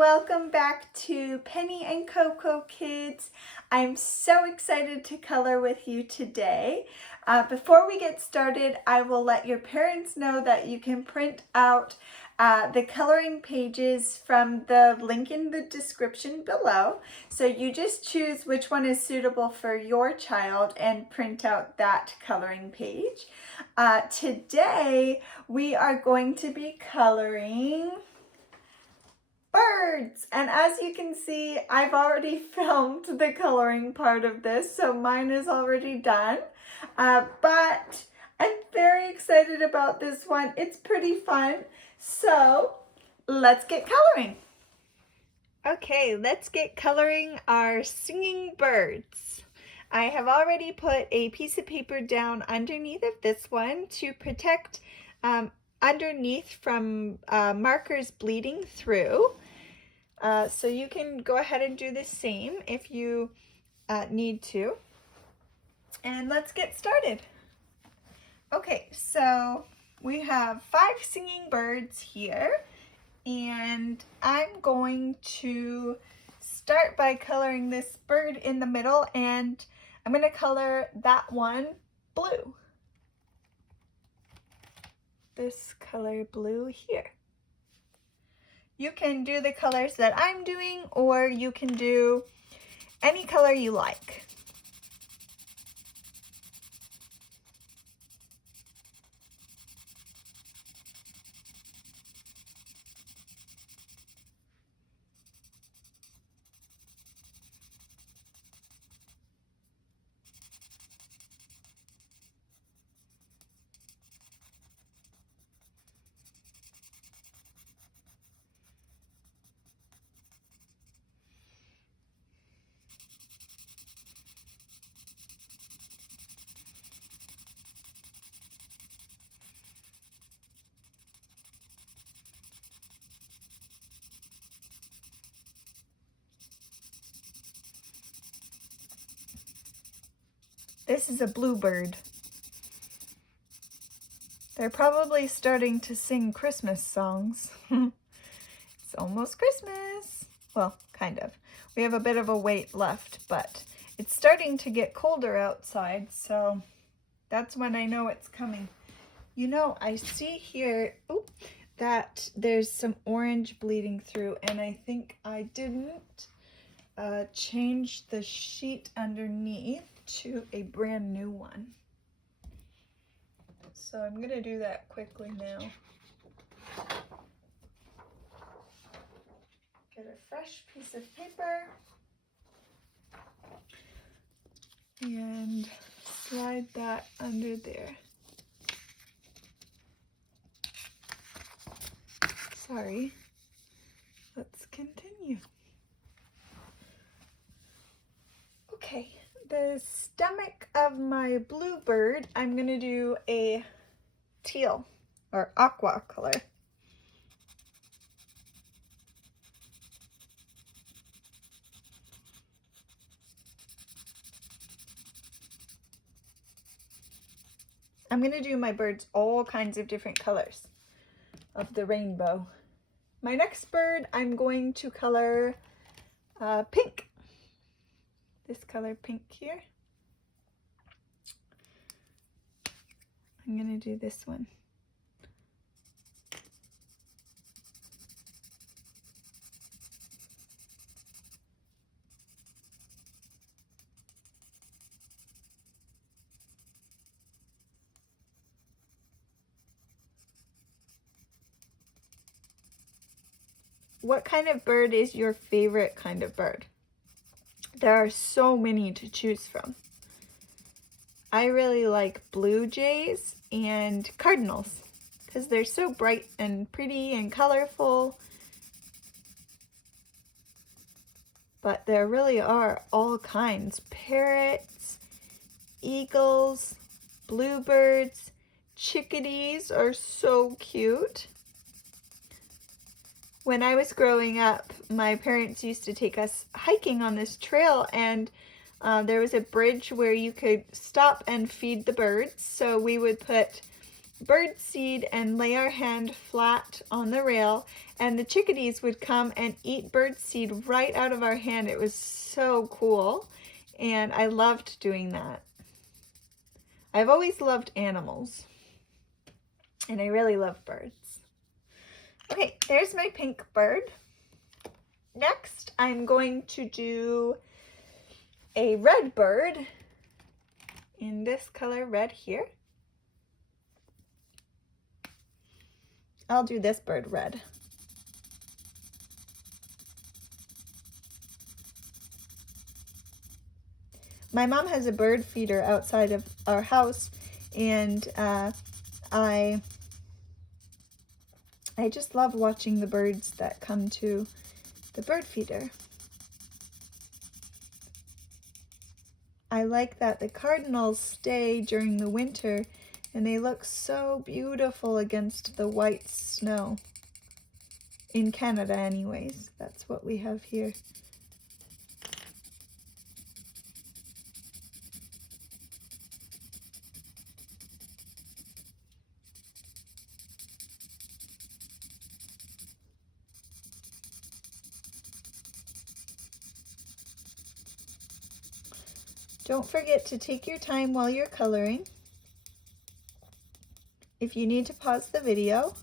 welcome back to Penny and Coco Kids. I'm so excited to color with you today. Before we get started, I will let your parents know that you can print out the coloring pages from the link in the description below. So you just choose which one is suitable for your child and print out that coloring page. Today we are going to be coloring birds, and as you can see, I've already filmed the coloring part of this, so mine is already done, but I'm very excited about this one. It's pretty fun, so let's get coloring. Okay, let's get coloring our singing birds. I have already put a piece of paper down underneath of this one to protect underneath from markers bleeding through. So you can go ahead and do the same if you need to. And let's get started. Okay, so we have 5 singing birds here, and I'm going to start by coloring this bird in the middle, and I'm going to color that one blue. This color blue here. You can do the colors that I'm doing, or you can do any color you like. This is a bluebird. They're probably starting to sing Christmas songs. It's almost Christmas. Well, kind of. We have a bit of a wait left, but it's starting to get colder outside, so that's when I know it's coming. You know, I see here that there's some orange bleeding through, and I think I didn't change the sheet underneath to a brand new one. So I'm gonna do that quickly now. Get a fresh piece of paper and slide that under there. Sorry. Let's continue. Okay, the stomach of my bluebird, I'm gonna do a teal or aqua color. I'm gonna do my birds all kinds of different colors of the rainbow. My next bird, I'm going to color pink. This color pink here. I'm gonna do this one. What kind of bird is your favorite kind of bird? There are so many to choose from. I really like blue jays and cardinals because they're so bright and pretty and colorful. But there really are all kinds. Parrots, eagles, bluebirds, chickadees are so cute. When I was growing up, my parents used to take us hiking on this trail, and there was a bridge where you could stop and feed the birds. So we would put bird seed and lay our hand flat on the rail, and the chickadees would come and eat bird seed right out of our hand. It was so cool, and I loved doing that. I've always loved animals, and I really love birds. Okay, there's my pink bird. Next, I'm going to do a red bird in this color red here. I'll do this bird red. My mom has a bird feeder outside of our house, and I just love watching the birds that come to the bird feeder. I like that the cardinals stay during the winter, and they look so beautiful against the white snow. In Canada anyways, that's what we have here. Don't forget to take your time while you're coloring. If you need to pause the video,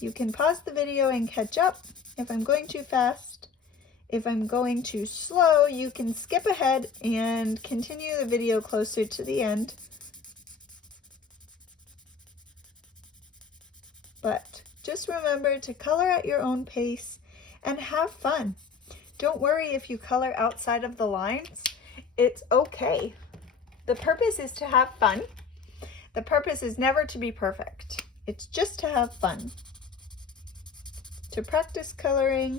you can pause the video and catch up if I'm going too fast. If I'm going too slow, you can skip ahead and continue the video closer to the end. But just remember to color at your own pace and have fun. Don't worry if you color outside of the lines. It's okay. The purpose is to have fun. The purpose is never to be perfect. It's just to have fun. To practice coloring,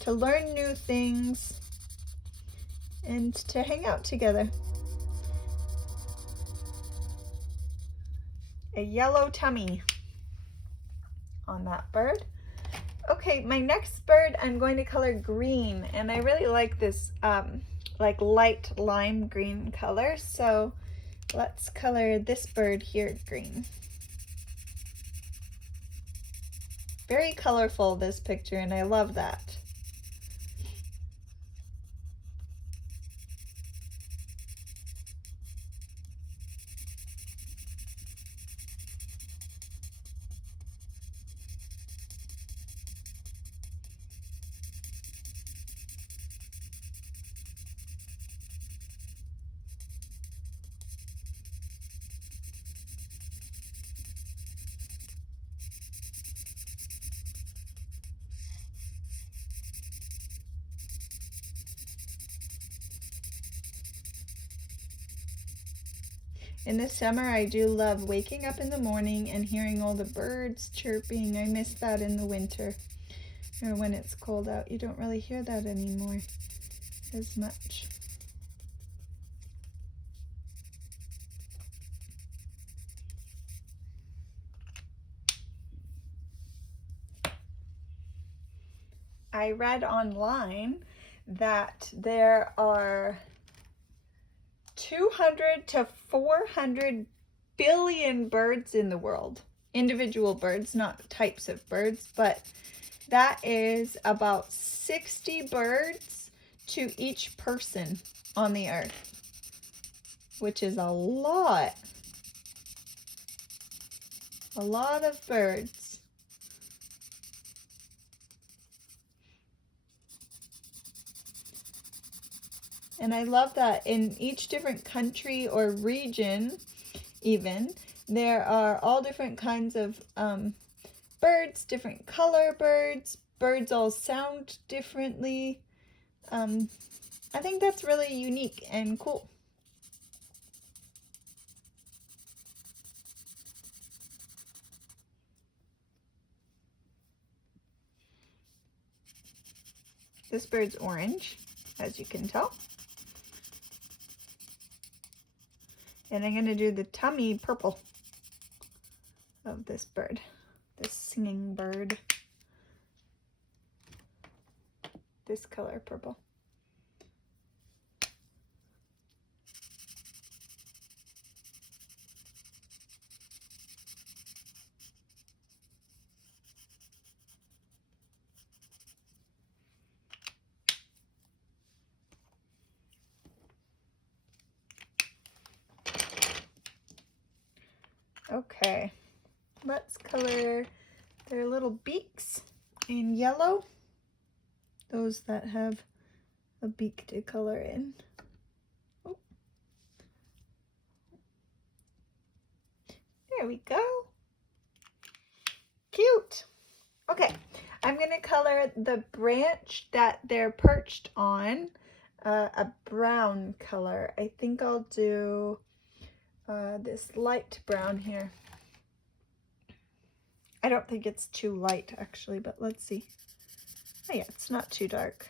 to learn new things, and to hang out together. A yellow tummy on that bird. Okay, my next bird I'm going to color green, and I really like this like light lime green color, so let's color this bird here green. Very colorful, this picture, and I love that. In the summer, I do love waking up in the morning and hearing all the birds chirping. I miss that in the winter, or when it's cold out. You don't really hear that anymore as much. I read online that there are 200 to 400 billion birds in the world. Individual birds, not types of birds, but that is about 60 birds to each person on the earth, which is a lot. A lot of birds. And I love that in each different country or region, even, there are all different kinds of birds, different color birds. Birds all sound differently. I think that's really unique and cool. This bird's orange, as you can tell. And I'm going to do the tummy purple of this bird, this singing bird. This color purple. Okay, let's color their little beaks in yellow. Those that have a beak to color in. Oh. There we go. Cute. Okay, I'm gonna color the branch that they're perched on a brown color. I think I'll do this light brown here. I don't think it's too light actually, but let's see. Oh yeah, it's not too dark.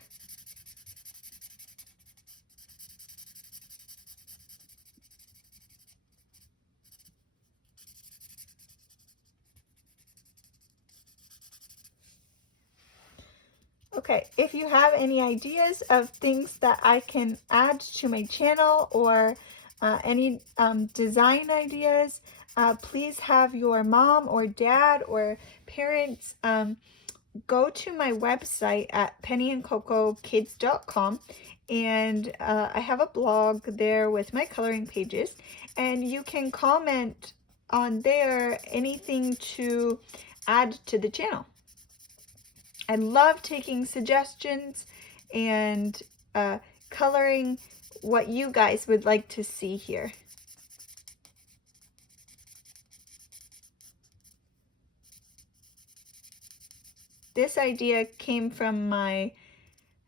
Okay, if you have any ideas of things that I can add to my channel or any design ideas, please have your mom or dad or parents go to my website at pennyandcocokids.com, and I have a blog there with my coloring pages, and you can comment on there anything to add to the channel. I love taking suggestions and coloring what you guys would like to see here. This idea came from my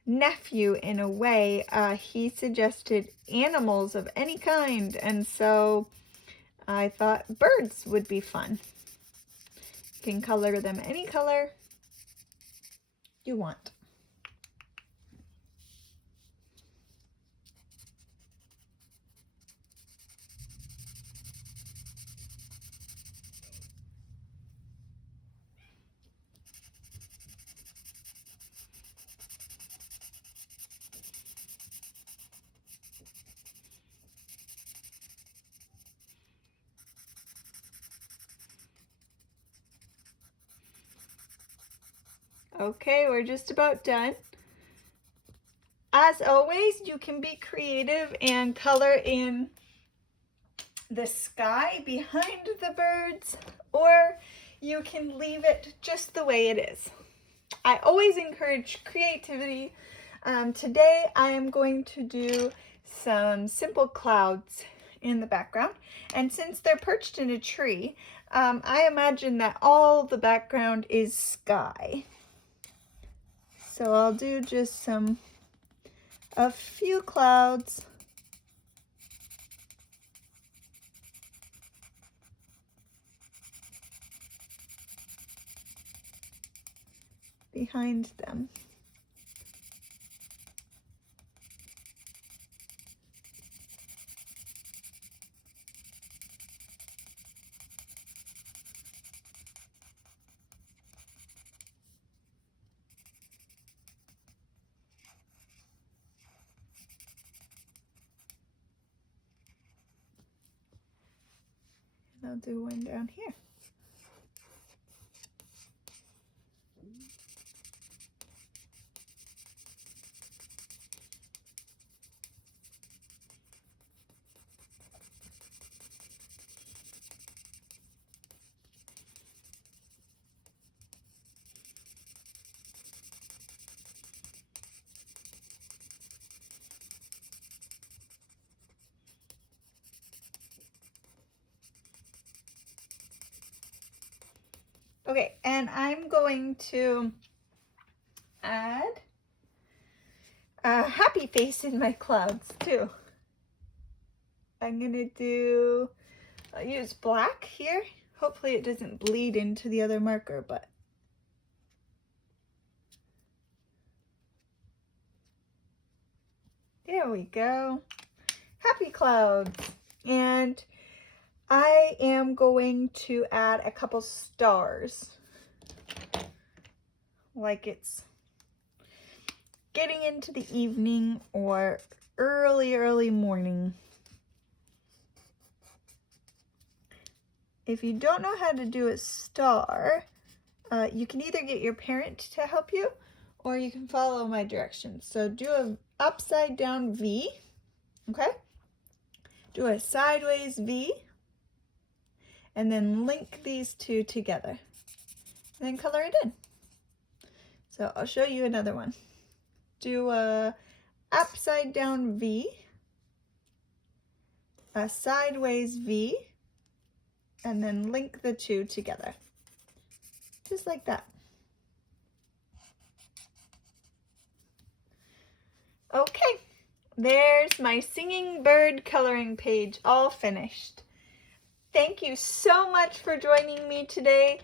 nephew in a way. He suggested animals of any kind, and so I thought birds would be fun. You can color them any color you want. Okay, we're just about done. As always, you can be creative and color in the sky behind the birds, or you can leave it just the way it is. I always encourage creativity. Today I am going to do some simple clouds in the background, and since they're perched in a tree, I imagine that all the background is sky. So I'll do just a few clouds. Behind them. And I'll do one down here. Okay, and I'm going to add a happy face in my clouds too. I'm gonna I'll use black here. Hopefully it doesn't bleed into the other marker, but there we go. Happy clouds. And I am going to add a couple stars, like it's getting into the evening or early morning. If you don't know how to do a star, you can either get your parent to help you or you can follow my directions. So do an upside down V, okay? Do a sideways V, and then link these two together, and then color it in. So I'll show you another one. Do a upside down V, a sideways V, and then link the two together, just like that. Okay, there's my singing bird coloring page all finished. Thank you so much for joining me today.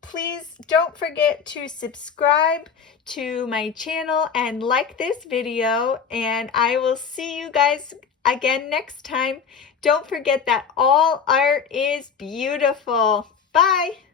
Please don't forget to subscribe to my channel and like this video, and I will see you guys again next time. Don't forget that all art is beautiful. Bye!